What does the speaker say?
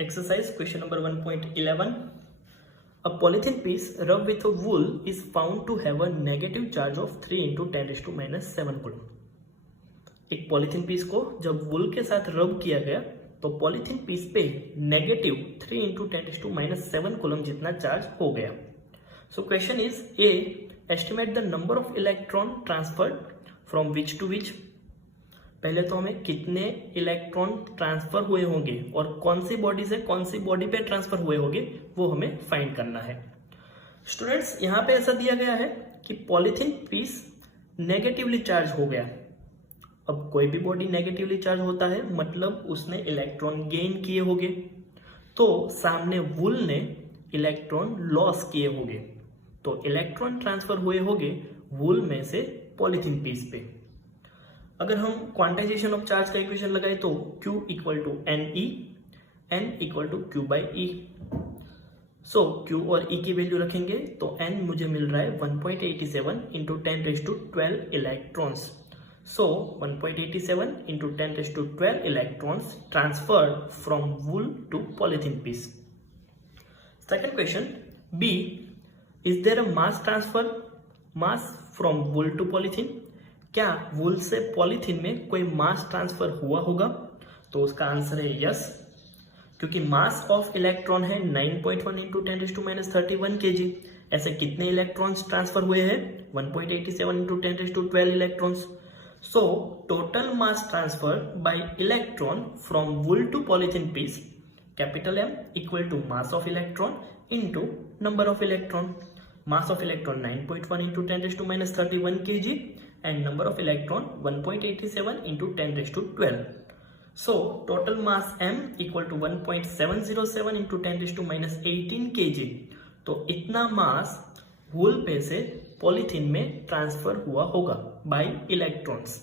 Exercise question number 1.11. A polythene piece rubbed with a wool is found to have a negative charge of 3 into 10 raised to minus 7 coulomb. एक polythene piece को जब wool के साथ rub किया गया तो polythene piece पे negative 3 into 10 raised to minus 7 coulomb जितना चार्ज हो गया. So question is A, estimate the number of electron transferred from which to which. पहले तो हमें कितने इलेक्ट्रॉन ट्रांसफर हुए होंगे और कौन सी बॉडी से कौन सी बॉडी पे ट्रांसफर हुए होंगे वो हमें फाइंड करना है. स्टूडेंट्स, यहाँ पे ऐसा दिया गया है कि पॉलीथीन पीस नेगेटिवली चार्ज हो गया. अब कोई भी बॉडी नेगेटिवली चार्ज होता है मतलब उसने इलेक्ट्रॉन गेन किए होंगे, तो सामने वुल ने इलेक्ट्रॉन लॉस किए होंगे. तो इलेक्ट्रॉन ट्रांसफर हुए होंगे वुल में से पॉलीथीन पीस पे. अगर हम क्वांटाइजेशन ऑफ चार्ज का इक्वेशन लगाए तो Q equal to NE, N equal to Q by E. So Q और E की वैल्यू रखेंगे तो N मुझे मिल रहा है 1.87 into 10 raise to 12 electrons. So 1.87 into 10 raise to 12 electrons transferred from wool to polythene piece. Second question B, is there a mass transfer mass from wool to polythene. क्या वुल से polythene में कोई मास ट्रांसफर हुआ होगा? तो उसका answer है yes, क्योंकि मास ऑफ इलेक्ट्रॉन है 9.1 into 10 raise to minus 31 kg. ऐसे कितने इलेक्ट्रॉन्स ट्रांसफर हुए हैं? 1.87 into 10 raise to 12 electrons. So total mass transfer by electron from wool to polythene piece, capital M equal to mass of electron into number of electron. Mass of electron 9.1 into 10 raised to minus 31 kg and number of electron 1.87 into 10 raised to 12. So total mass M equal to 1.707 into 10 raised to minus 18 kg. तो इतना मास वुल पे से polythene में transfer हुआ होगा bye electrons.